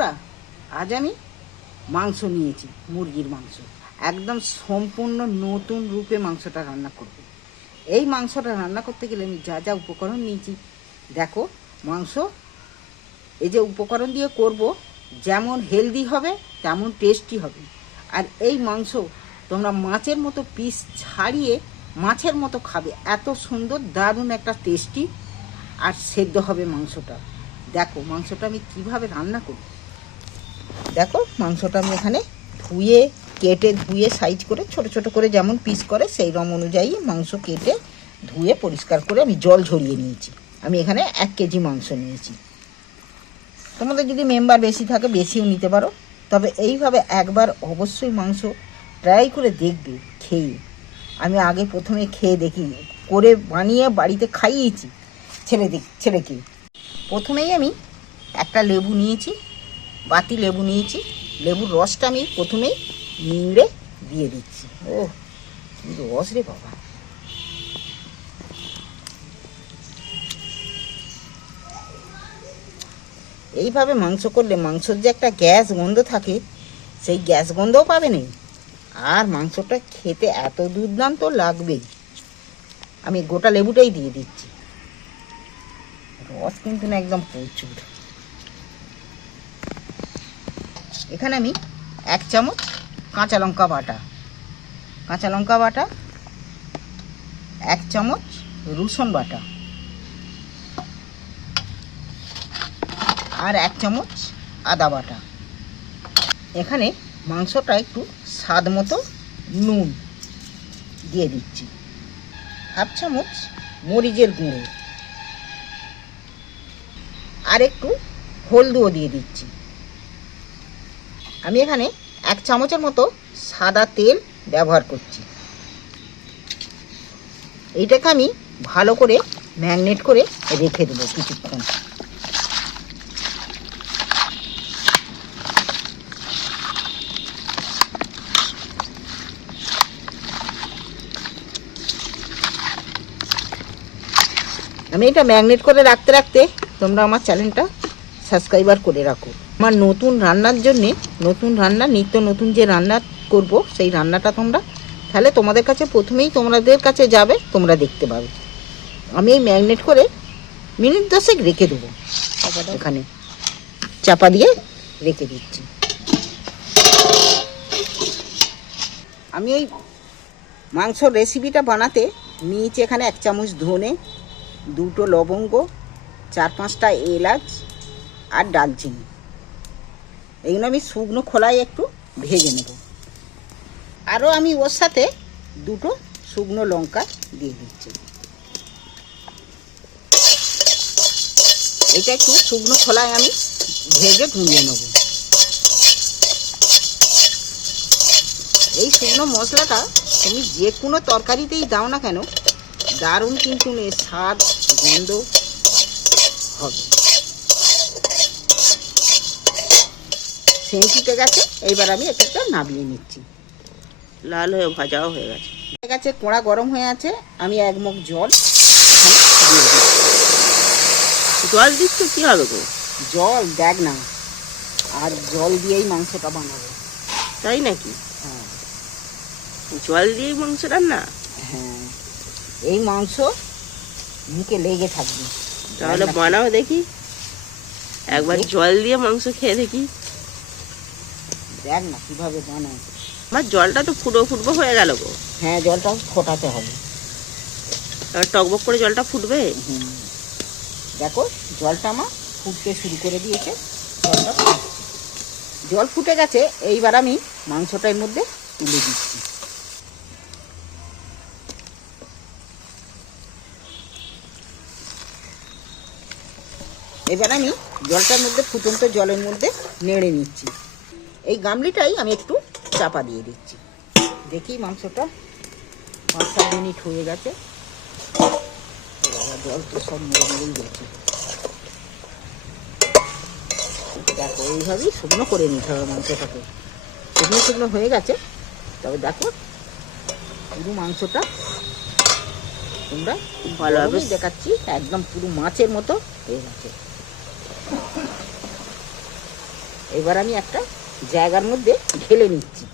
বন্ধুরা, আজ আমি মাংস নিয়েছি, মুরগির মাংস। একদম সম্পূর্ণ নতুন রূপে মাংসটা রান্না করব। এই মাংসটা রান্না করতে গেলে আমি যা যা উপকরণ নিয়েছি, দেখো, মাংস, এই যে উপকরণ দিয়ে করব, যেমন হেলদি হবে, তেমন টেস্টি হবে। আর এই মাংস তোমরা মাছের মতো পিস ছাড়িয়ে মাছের মতো খাবে, এত সুন্দর, দারুণ একটা টেস্টি আর সেদ্ধ হবে মাংসটা। দেখো, মাংসটা আমি কীভাবে রান্না করি দেখো, মাংসটা আমি এখানে ধুয়ে, কেটে ধুয়ে সাইজ করে, ছোট ছোট করে যেমন পিস করে, সেই রকম অনুযায়ী মাংস কেটে ধুয়ে পরিষ্কার করে আমি জল ঝরিয়ে নিয়েছি। আমি এখানে এক কেজি মাংস নিয়েছি। তোমাদের যদি মেম্বার বেশি থাকে, বেশিও নিতে পারো। তবে এইভাবে একবার অবশ্যই মাংস ট্রাই করে দেখবে, খেয়ে। আমি আগে প্রথমে খেয়ে দেখি, করে বানিয়ে বাড়িতে খাইয়েছি ছেলে দেখ ছেলেকে। প্রথমেই আমি একটা লেবু নিয়েছি বাতি লেবু নিয়েছি। লেবুর রসটা আমি প্রথমেই নিংড়ে দিয়ে দিচ্ছি। ও রস রে বাবা। এইভাবে মাংস করলে মাংসর যে একটা গ্যাস গন্ধ থাকে, সেই গ্যাস গন্ধও পাবে নেই আর মাংসটা খেতে এত দুর্দান্ত লাগবেই আমি গোটা লেবুটাই দিয়ে দিচ্ছি। রস কিন্তু না একদম প্রচুর। এখানে আমি এক চামচ কাঁচা লঙ্কা বাটা। কাঁচা লঙ্কা বাটা, এক চামচ রসুন বাটা আর এক চামচ আদা বাটা। এখানে মাংসটা একটু স্বাদ মতো নুন দিয়ে দিচ্ছি। হাফ চামচ মরিচের গুঁড়ো। আর একটু হলদিও দিয়ে দিচ্ছি। আমি এখানে এক চামচের মতো সাদা তেল ব্যবহার করছি। এইটাকে আমি ভালো করে ম্যাগনেট করে রেখে দেবো কিছুক্ষণ। আমি এটা ম্যাগনেট করে রাখতে রাখতে তোমরা আমার চ্যানেলটা সাবস্ক্রাইবার করে রাখো। আমার নতুন রান্নার জন্যে নতুন রান্না নিত্য নতুন যে রান্না করব সেই রান্নাটা তোমরা তাহলে তোমাদের কাছে প্রথমেই তোমাদের কাছে যাবে তোমরা দেখতে পাবে। আমি এই ম্যাগনেট করে মিনিট দশেক রেখে দেবো। এখানে চাপা দিয়ে রেখে দিচ্ছি। আমি ওই মাংসর রেসিপিটা বানাতে নিয়েছি এখানে এক চামচ ধনে দুটো লবঙ্গ চার পাঁচটা এলাচ আর ডালচিনি। এগুলো আমি শুকনো খোলায় একটু ভেজে নেব। আরও আমি ওর সাথে দুটো শুকনো লঙ্কা দিয়ে দিচ্ছি। এটা একটু শুকনো খোলায় আমি ভেজে গুঁড়িয়ে নেব। এই শুকনো মশলাটা তুমি যে কোনো তরকারিতেই দাও না কেন, দারুণ কিন্তু স্বাদ, গন্ধ হবে। সেন্টিতে গেছে এইবার আমি একটা নামিয়ে নিচ্ছি। লাল হয়ে ভাজাও হয়ে গেছে। হয়ে গেছে কোড়া গরম হয়ে আছে আমি এক মুখ জল জল দিচ্ছ কি হবে গো? জল দেখ না আর জল দিয়েই মাংসটা বানাবো। তাই নাকি? হ্যাঁ। জল দিয়ে মাংস রান্না? হ্যাঁ এই মাংস মুখে লেগে থাকবে। তাহলে বানাও দেখি। একবার জল দিয়ে মাংস খেয়ে দেখি। দেখ না কীভাবে বানায়। আমার জলটা তো ফুটো ফুটবো হয়ে গেল গো। হ্যাঁ জলটা ফোটাতে হবে। টকবক করে জলটা ফুটবে। দেখো জলটা আমার ফুটতে শুরু করে দিয়েছে। জলটা জল ফুটে গেছে এইবার আমি মাংসটার মধ্যে তুলে দিচ্ছি। এবার আমি জলটার মধ্যে ফুটন্ত জলের মধ্যে নেড়ে নিচ্ছি। এই গামলিটাই আমি একটু চাপা দিয়ে দিচ্ছি। দেখি মাংসটা পাঁচ সাত মিনিট হয়ে গেছে। জল তো সব মেরে মেরেই গেছে দেখো এইভাবেই শুকনো করে নিতে হবে মাংসটাকে। শুকনো শুকনো হয়ে গেছে। তবে দেখো পুরো মাংসটা তোমরা ভালোভাবে দেখাচ্ছি একদম পুরো মাছের মতো হয়ে গেছে। এবার আমি একটা জায়গার মধ্যে ঢেলে নিচ্ছি।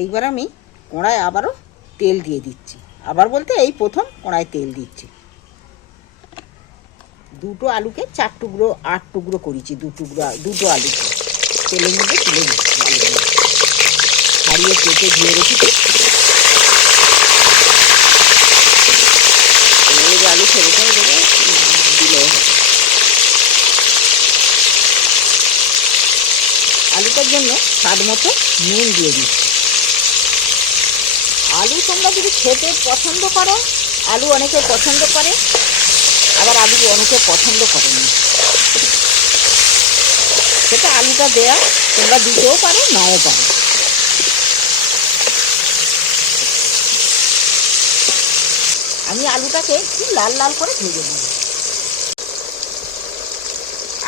এইবার আমি কড়ায় আবারও তেল দিয়ে দিচ্ছি। আবার বলতে এই প্রথম কড়ায় তেল দিচ্ছি। দুটো আলুকে চার টুকরো, আট টুকরো করেছি, দু টুকরো, দুটো আলুকে তেলের মধ্যে তুলে দিচ্ছি আলুগুলো। ছাড়িয়ে কেটে ধুয়ে রেখেছি। আলু ছেড়ে ছেড়ে দেবো দিলেও হবে আলুটার জন্য স্বাদ মতো নুন দিয়ে দিচ্ছি। আলু তোমরা যদি খেতে পছন্দ করো, আলু অনেকে পছন্দ করে, আবার আলু অনেকে পছন্দ করে না। সেটা আলুটা দেয়া, তোমরা দিতেও পারো, নাও পারো। আমি আলুটাকে একটু লাল লাল করে ভেজে নেব।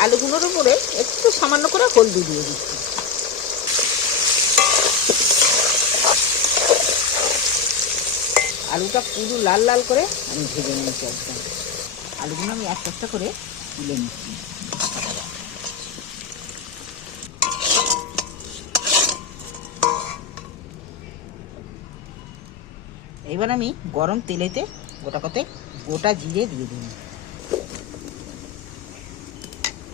আলুগুলোর উপরে একটু সামান্য করে হলদি দিয়ে দিচ্ছি। আলুটা পুরো লাল লাল করে আমি ভেজে নিয়েছি একদম। আলুগুলো আমি একটা একটা করে তুলে নিচ্ছি। এবার আমি গরম তেলেতে গোটা কতে গোটা জিরে দিয়ে দিই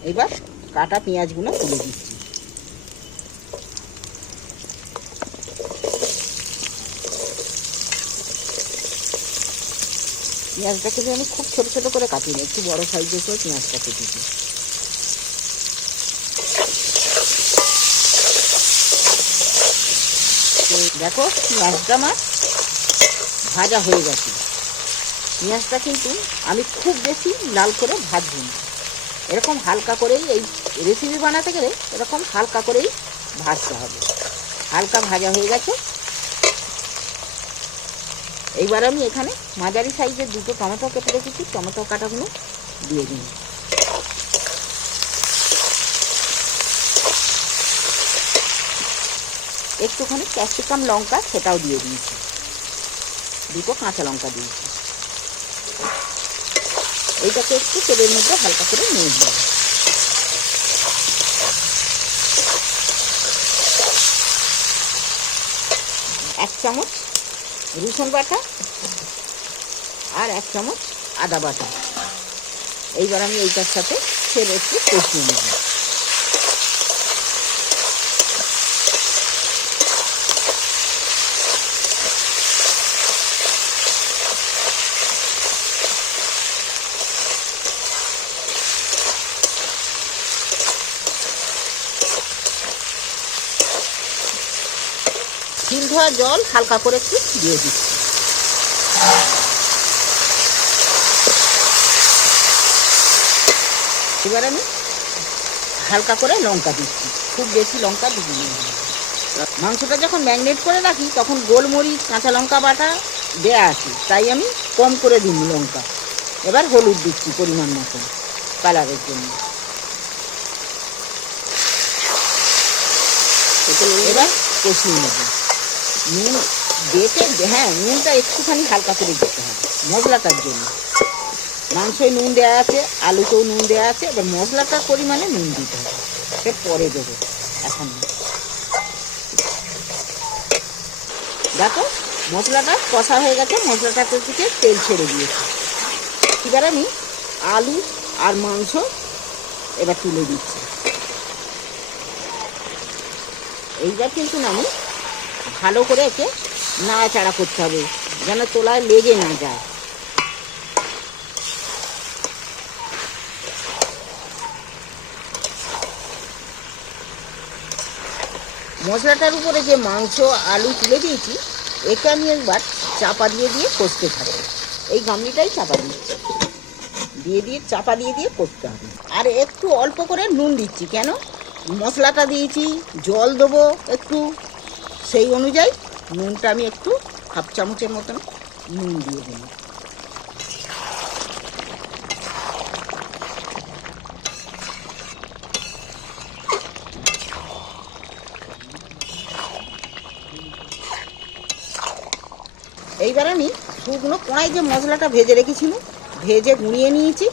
এবার কাটা পেঁয়াজগুলো তুলে দিচ্ছি। পেঁয়াজটা কিন্তু আমি খুব ছোটো ছোটো করে কাটি কাটিনি একটু বড় সাইজের করে পেঁয়াজটা কেটেছি দেখো পেঁয়াজটা আমার ভাজা হয়ে গেছে। পেঁয়াজটা কিন্তু আমি খুব বেশি লাল করে ভাজবো না। এরকম হালকা করেই এই রেসিপি বানাতে গেলে এরকম হালকা করেই ভাজতে হবে। হালকা ভাজা হয়ে গেছে। এইবার আমি এখানে মাঝারি সাইজের দুটো টমেটো কেটে রেখেছি, টমেটো কাটাগুলো দিয়ে দিন। একটুখানি ক্যাপসিকাম লঙ্কা, সেটাও দিয়ে দিয়েছি। দুটো কাঁচা লঙ্কা দিয়েছি। এইটাকে একটু তেলের মধ্যে হালকা করে নিয়ে দিই এক চামচ রসুন বাটা আর এক চামচ আদা বাটা। এইবার আমি এইটার সাথে ফের একটু কষিয়ে নেব তিল ধোয়া জল হালকা করে একটু দিয়ে দিচ্ছি। এবার আমি হালকা করে লঙ্কা দিচ্ছি। খুব বেশি লঙ্কা না মাংসটা যখন ম্যাগনেট করে রাখি, তখন গোলমরিচ, কাঁচা লঙ্কা বাটা দেয়া আছে। তাই আমি কম করে দিই লঙ্কা। এবার হলুদ দিচ্ছি পরিমাণ মতো কালারের জন্য। এবার কষিয়ে নেব। নুন দেখে হ্যাঁ নুনটা একটুখানি হালকা করে দিতে হবে মশলাটার জন্য। মাংসয় নুন দেওয়া আছে, আলুতেও নুন দেওয়া আছে, এবার মশলাটার পরিমাণে নুন দিতে হবে। সে পরে দেবো এখন। দেখো, মশলাটা কষা হয়ে গেছে, মশলাটা থেকে তেল ছেড়ে দিয়েছে। এবার আমি আলু আর মাংস এবার তুলে দিচ্ছি। এইবার কিন্তু আমি ভালো করে একে নাড়াচাড়া করতে হবে, যেন তোলায় লেগে না যায়। মশলাটার উপরে যে মাংস, আলু তুলে দিয়েছি, একে আমি একবার চাপা দিয়ে দিয়ে কষতে থাকি এই গামলিটাই চাপা দিচ্ছি। দিয়ে দিয়ে চাপা দিয়ে দিয়ে করতে হবে। আর একটু অল্প করে নুন দিচ্ছি, কেন? মশলাটা দিয়েছি, জল দেবো একটু। সেই অনুযায়ী নুনটা আমি একটু হাফ চামচের মতন নুন দিয়ে দেবো এইবার আমি শুকনো কড়াই যে মশলাটা ভেজে রেখেছিল ভেজে গুঁড়িয়ে নিয়েছি।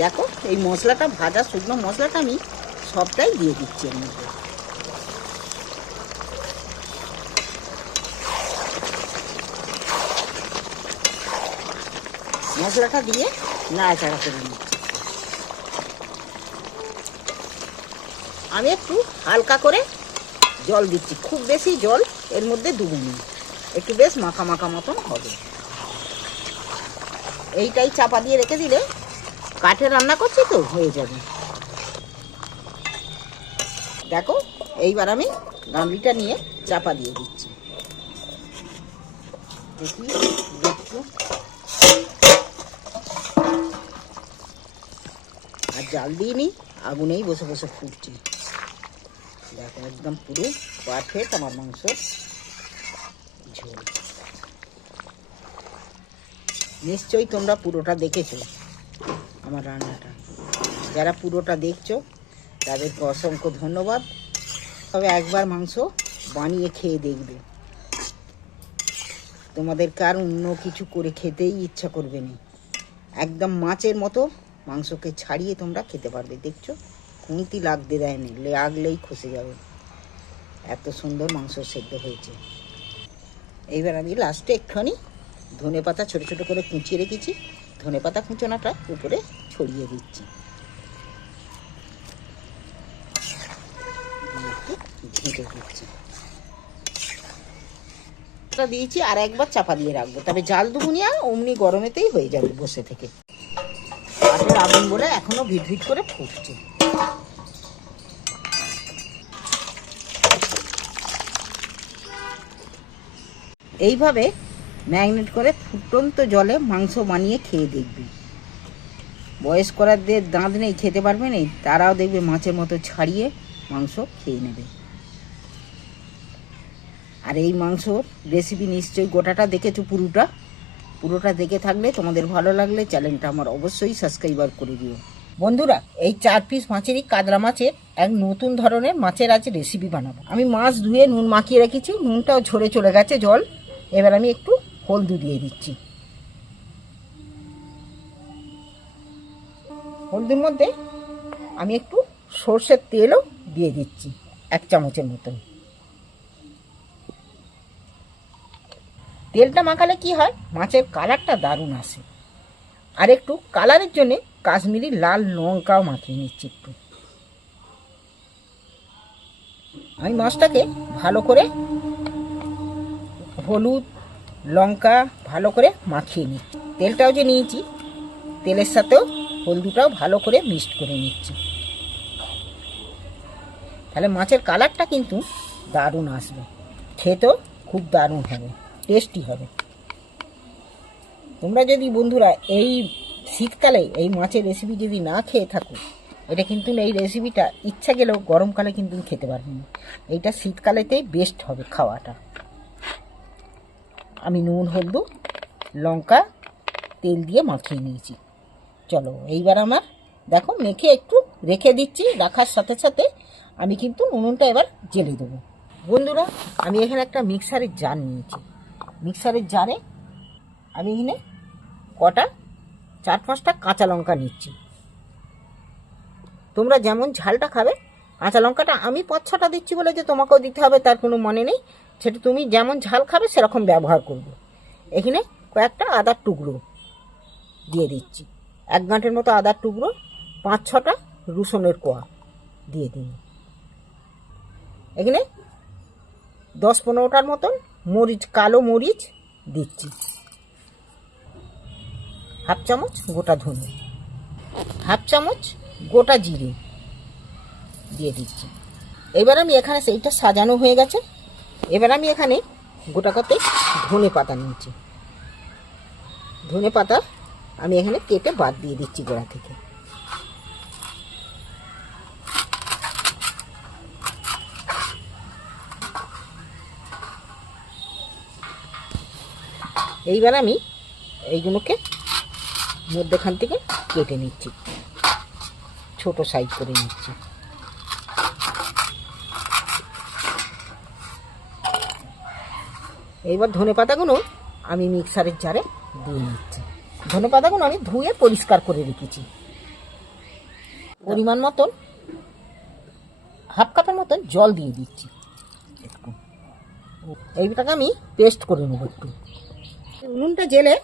দেখো, এই মশলাটা, ভাজা শুকনো মশলাটা আমি সবটাই দিয়ে দিচ্ছি এর মধ্যে। মশলাটা দিয়ে নাড়াচাড়া করে নিচ্ছি আমি একটু হালকা করে জল দিচ্ছি, খুব বেশি জল এর মধ্যে দুবো নি। একটু বেশ মাখা মাখা মতন হবে। এইটাই চাপা দিয়ে রেখে দিলে কাঠে রান্না করছি তো, হয়ে যাবে। দেখো, এইবার আমি গামলিটা নিয়ে চাপা দিয়ে দিচ্ছি। দেখি, দেখো। আর জাল দিইনি আগুনেই বসে বসে ফুটছি। দেখো, একদম পুরো পারফেক্ট আমার মাংস ঝোল। নিশ্চয়ই তোমরা পুরোটা দেখেছ আমার রান্নাটা। যারা পুরোটা দেখছ, তাদেরকে অসংখ্য ধন্যবাদ। তবে একবার মাংস বানিয়ে খেয়ে দেখবে। তোমাদেরকে আর অন্য কিছু করে খেতেই ইচ্ছা করবে না। একদম মাছের মতো মাংসকে ছাড়িয়ে তোমরা খেতে পারবে, দেখছ? খুঁতি লাগতে দেয়নি, লাগলেই খসে যাবে। এত সুন্দর মাংস সেদ্ধ হয়েছে। এইবার আমি লাস্টে একটুখানি ধনে পাতা ছোটো ছোটো করে কুঁচিয়ে রেখেছি। ধনে পাতা কুচোনাটা উপরে ছড়িয়ে দিচ্ছি। দিচ্ছি। দিয়েছি আর একবার চাপা দিয়ে রাখব। তবে জাল দুগুনিয়া অমনি গরমেতেই হয়ে যাবে বসে থেকে। আগুন বলে এখনও ভিট ভিট করে ফুটছে। এইভাবে ম্যাগনেট করে ফুটন্ত জলে মাংস বানিয়ে খেয়ে দেখবি। বয়স্করাদের দাঁত নেই, খেতে পারবে নেই, তারাও দেখবে মাছের মতো ছাড়িয়ে মাংস খেয়ে নেবে। আর এই মাংস রেসিপি নিশ্চয়ই গোটাটা দেখেছ পুরোটা? পুরোটা দেখে থাকলে তোমাদের ভালো লাগলে চ্যানেলটা আমার অবশ্যই সাবস্ক্রাইবার করে দিও। বন্ধুরা, এই চার পিস মাছেরই কাতলা মাছের এক নতুন ধরনের মাছের আজ রেসিপি বানাবো। আমি মাছ ধুয়ে নুন মাখিয়ে রেখেছি, নুনটাও ঝরে চলে গেছে জল। এবার আমি একটু হলদু দিয়ে দিচ্ছি। হলদির মধ্যে আমি একটু সর্ষের তেলও দিয়ে দিচ্ছি, এক চামচের মতন। তেলটা মাখালে কি হয়? মাছের কালারটা দারুণ আসে। আর একটু কালারের জন্যে কাশ্মীরি লাল লঙ্কাও মাখিয়ে নিচ্ছি একটু। আমি মাছটাকে ভালো করে হলুদ, লঙ্কা ভালো করে মাখিয়ে নিচ্ছি। তেলটাও যে নিয়েছি, তেলের সাথেও হলদুটাও ভালো করে মিক্সড করে নিচ্ছি। তাহলে মাছের কালারটা কিন্তু দারুণ আসবে। খেতেও খুব দারুণ হবে। টেস্টি হবে। তোমরা যদি বন্ধুরা এই শীতকালে এই মাছের রেসিপি যদি না খেয়ে থাকো, এটা কিন্তু এই রেসিপিটা ইচ্ছা গেলেও গরমকালে কিন্তু খেতে পারবে না। এইটা শীতকালেতেই বেস্ট হবে খাওয়াটা। আমি নুন, হলদু, লঙ্কা, তেল দিয়ে মাখিয়ে নিয়েছি। চলো, এইবার আমার, দেখো, মেখে একটু রেখে দিচ্ছি, রাখার সাথে সাথে আমি কিন্তু উনুনটা এবার জেলে দেবো। বন্ধুরা, আমি এখানে একটা মিক্সারের জার নিয়েছি। মিক্সারের জারে আমি এখানে কটা চার পাঁচটা কাঁচা লঙ্কা নিচ্ছি। তোমরা যেমন ঝালটা খাবে, কাঁচা লঙ্কাটা আমি পাঁচ ছটা দিচ্ছি বলে যে তোমাকেও দিতে হবে, তার কোনো মানে নেই। সেটা তুমি যেমন ঝাল খাবে, সেরকম ব্যবহার করবে। এখানে কয়েকটা আদার টুকরো দিয়ে দিচ্ছি। এক গাঁটের মতো আদার টুকরো, পাঁচ ছটা রসুনের কোয়া দিয়ে দিন এখানে দশ পনেরোটার মতন মরিচ, কালো মরিচ দিচ্ছি। হাফ চামচ গোটা ধনে। হাফ চামচ গোটা জিরে দিয়ে দিচ্ছি। এবার আমি এখানে সেইটা সাজানো হয়ে গেছে। এবার আমি এখানে গোটা কতে ধনে পাতা নিয়েছি। ধনে পাতা আমি এখানে কেটে বাদ দিয়ে দিচ্ছি গোড়া থেকে। এইবার আমি এইগুলোকে মধ্যেখান থেকে কেটে নিচ্ছি। ছোট সাইজ করে নিচ্ছি। এইবার ধনে পাতাগুলো আমি মিক্সারের জারে দিয়ে নিচ্ছি। ধনে পাতাগুলো আমি ধুয়ে পরিষ্কার করে রেখেছি। পরিমাণ মতন, হাফ কাপের মতন জল দিয়ে দিচ্ছি। এইটাকে আমি পেস্ট করে নেব একটু। উনুনটা জেলে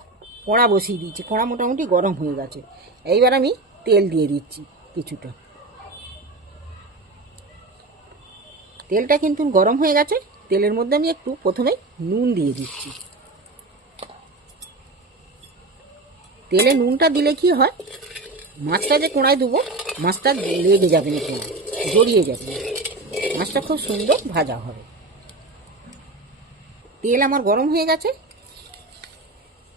কড়া বসিয়ে দিচ্ছি কড়া মোটামুটি গরম হয়ে গেছে। এইবার আমি তেল দিয়ে দিচ্ছি কিছুটা। তেলটা কিন্তু গরম হয়ে গেছে। তেলের মধ্যে আমি একটু প্রথমে নুন দিয়ে দিচ্ছি। তেলে নুনটা দিলে কি হয়? মাছটা যে কোড়ায় দেবো, মাছটা লেগে যাবে না কোড়ায়, জড়িয়ে যাবে। মাছটা খুব সুন্দর ভাজা হবে। তেল আমার গরম হয়ে গেছে।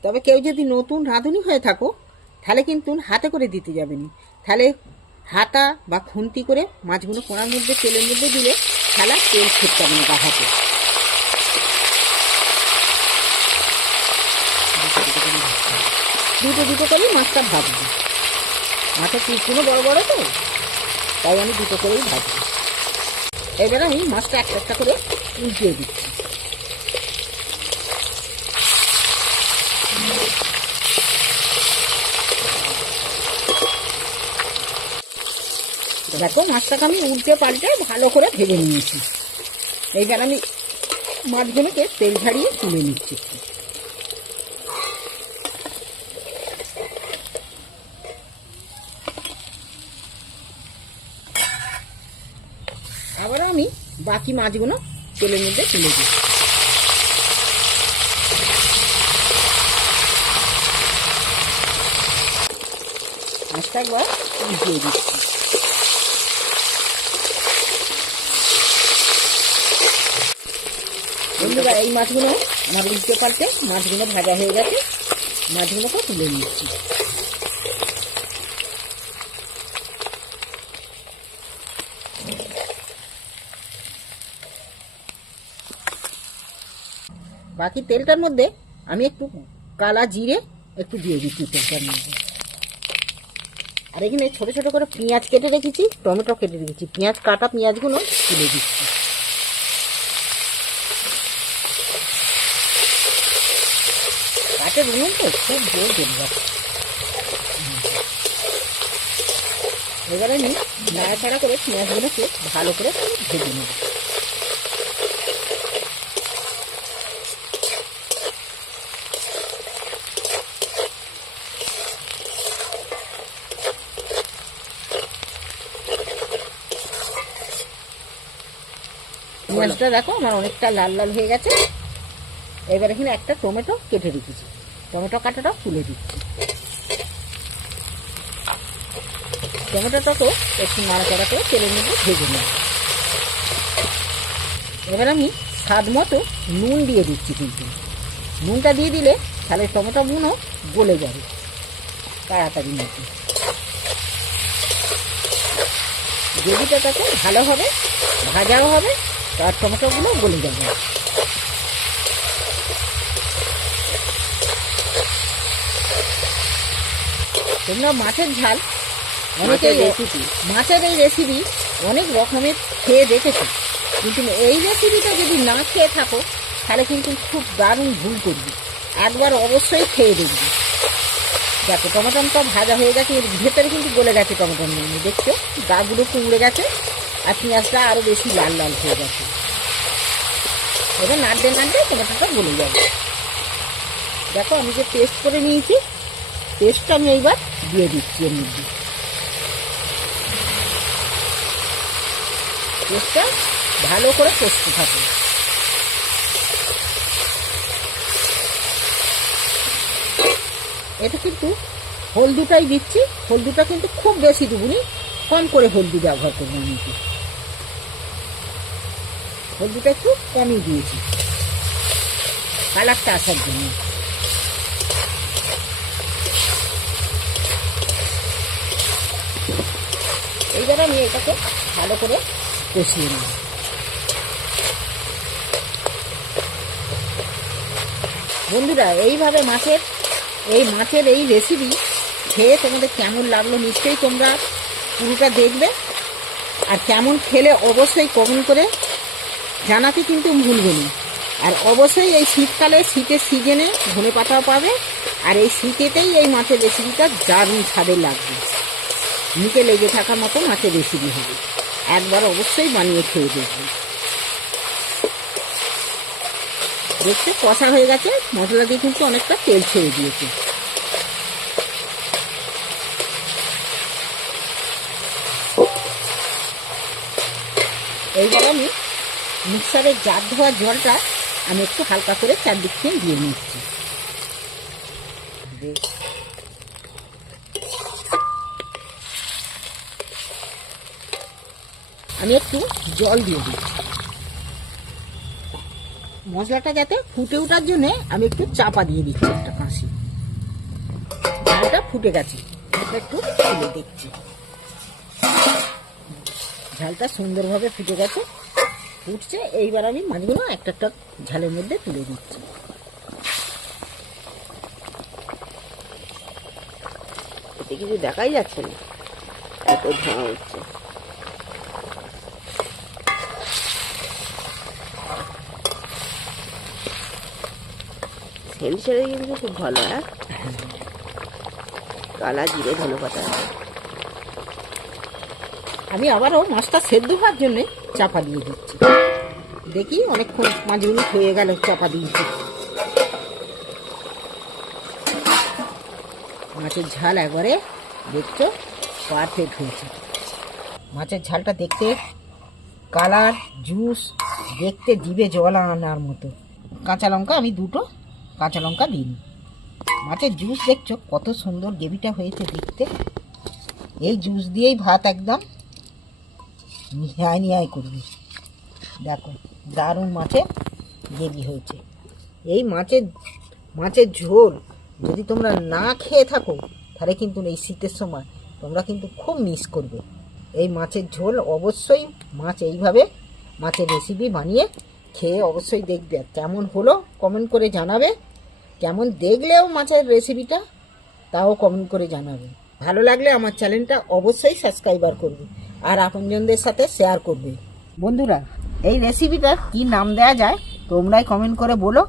তবে কেউ যদি নতুন রাঁধুনি হয়ে থাকো, তাহলে কিন্তু হাতে করে দিতে যাবে না তাহলে হাতা বা খুন্তি করে মাছগুলো কোড়ার মধ্যে, তেলের মধ্যে দিলে খেলা তেল খেতে পাবে না বা হাতে। দুটো দুটো করেই মাছটা ভাজবো। মাছের পিসগুলো বড় বড় তো, তাই আমি দুটো করেই ভাজবো। এবার আমি মাছটা একটা একটা করে উল্টিয়ে দিচ্ছি। দেখো, মাছটাকে আমি উল্টে পাল্টে ভালো করে ভেজে নিয়েছি। এইবার আমি মাছগুলোকে তেল ঝাড়িয়ে তুলে নিচ্ছি। একটু। আবার আমি বাকি মাছগুলো তেলের মধ্যে তুলে দিচ্ছি। মাছটা একবার দিচ্ছি। বন্ধুরা, এই মাছগুলো আমার উল্টে পাল্টে মাছগুলো ভাজা হয়ে গেছে। মাছগুলোকে তুলে নিচ্ছি। বাকি তেলটার মধ্যে আমি একটু কালা জিরে, একটু দিয়ে দিচ্ছি তেলটার মধ্যে। আর এখানে ছোট ছোট করে পেঁয়াজ কেটে রেখেছি, টমেটো কেটে রেখেছি। পেঁয়াজ কাটা পেঁয়াজগুলো তুলে দিচ্ছি। কাঠের উনুন তো, খুব জোর যাচ্ছে এবারে আমি নাড়াচাড়া করে পেঁয়াজগুলোকে ভালো করে ভেজে নেব পেঁয়াজটা দেখো, আমার অনেকটা লাল লাল হয়ে গেছে। এবার এখানে একটা টমেটো কেটে রেখেছি। টমেটো কাটাটা তুলে দিচ্ছি টমেটোটাকেও একটু নাড়াচাড়া করে তেলের মধ্যে ভেজে নেব। এবার আমি স্বাদ মতো নুন দিয়ে দিচ্ছি কিন্তু। নুনটা দিয়ে দিলে তাহলে টমেটো গুলো গলে যাবে তাড়াতাড়ি মতো। গ্রেভিটাকে ভালো হবে, ভাজাও হবে, আর টমেটোগুলো গলে যাবে। তোমরা মাছের ঝাল অনেকে মাছের রেসিপি মাছের এই রেসিপি অনেক রকমের খেয়ে দেখেছি। কিন্তু এই রেসিপিটা যদি না খেয়ে থাকো তাহলে কিন্তু খুব দারুণ ভুল করবি। একবার অবশ্যই খেয়ে দেখবি। দেখো টমেটোটা ভাজা হয়ে গেছে এর ভেতরে কিন্তু গলে গেছে টমেটোর নিয়ে দেখছ গাগুলো কুমড়ে গেছে আর পেঁয়াজটা আরও বেশি লাল লাল হয়ে গেছে। এবার নাড়তে নাড়তে টমেটোটা গলে যাবে। দেখো আমি যে পেস্ট করে নিয়েছি পেস্টটা আমি এইবার দিয়ে দিচ্ছি এর মধ্যে। পেস্টটা ভালো করে কষতে থাকবে। এটা কিন্তু হলদিটাই দিচ্ছি। হলদিটা কিন্তু খুব বেশি দেবুনি কম করে হলদি ব্যবহার করব আমি। হলদিটা একটু কমই দিয়েছি। কালারটা আসার জন্য। এইবার আমি এটাকে ভালো করে কষিয়ে নেব। বন্ধুরা, এইভাবে মাছের, এই মাছের এই রেসিপি খেয়ে তোমাদের কেমন লাগল নিশ্চয়ই তোমরা পুরোটা দেখবে। আর কেমন খেলে অবশ্যই কমেন্ট করে জানাতে কিন্তু ভুলবে না। আর অবশ্যই এই শীতকালে শীতের সিজনে ধনে পাতাও পাবে। আর এই শীতেতেই এই মাছের রেসিপিটা দারুণ স্বাদের লাগবে। নিচে লেগে থাকার মতো মাছের রেসিপি হবে। একবার অবশ্যই বানিয়ে খেয়ে দেখবে দেখতে কষা হয়ে গেছে, মশলা দিয়ে কিন্তু অনেকটা তেল ছেড়ে দিয়েছে। এইবার আমি মিক্সারের জার ধোয়া জলটা আমি একটু হালকা করে চারদিক থেকে দিয়ে নিচ্ছি। আমি একটু জল দিয়ে দিচ্ছি মশলাটা যাতে ফুটে ওঠার জন্য আমি একটু চাপা দিয়ে দিচ্ছি একটা কাঁচি ঝালটা ফুটে গেছে একটু তুলে দেখছি। ঝালটা সুন্দরভাবে ফুটে গেছে, ফুটছে, এইবার আমি মাছগুলো একটা একটা ঝালের মধ্যে তুলে দিচ্ছি। এতে কিছু দেখাই যাচ্ছে না, এত ধোঁয়া উঠছে সেল ছেড়ে কিন্তু খুব ভালো হ্যাঁ? কালা জিরে ধনে পাতা। আমি আবারও মাছটা সেদ্ধ হওয়ার জন্য চাপা দিয়ে দিচ্ছি। দেখি অনেকক্ষণ মাছগুলো হয়ে গেল চাপা দিয়েছি মাছের ঝাল একবারে দেখছ পারফেক্ট হয়েছে। মাছের ঝালটা দেখতে কালার, জুস, দেখতে জিভে জল আনার মতো। কাঁচা লঙ্কা আমি দুটো কাঁচা লঙ্কা দিন। মাছের জুস দেখছ, কত সুন্দর গ্রেভিটা হয়েছে দেখতে। এই জুস দিয়েই ভাত একদম নিহাই নিহাই করবি। দেখো, দারুণ মাছের গ্রেভি হয়েছে। এই মাছের মাছের ঝোল যদি তোমরা না খেয়ে থাকো, তাহলে কিন্তু এই শীতের সময় তোমরা কিন্তু খুব মিস করবে। এই মাছের ঝোল অবশ্যই মাছ এইভাবে মাছের রেসিপি বানিয়ে খেয়ে অবশ্যই দেখবে। কেমন হলো কমেন্ট করে জানাবে। কেমন দেখলেও মাছের রেসিপিটা তাও কমেন্ট করে জানাবে। ভালো লাগলে আমার চ্যানেলটা অবশ্যই সাবস্ক্রাইবার করবে আর আপনজনদের সাথে শেয়ার করবে। বন্ধুরা, এই রেসিপিটার কি নাম দেয়া যায় তোমরাই কমেন্ট করে বলো।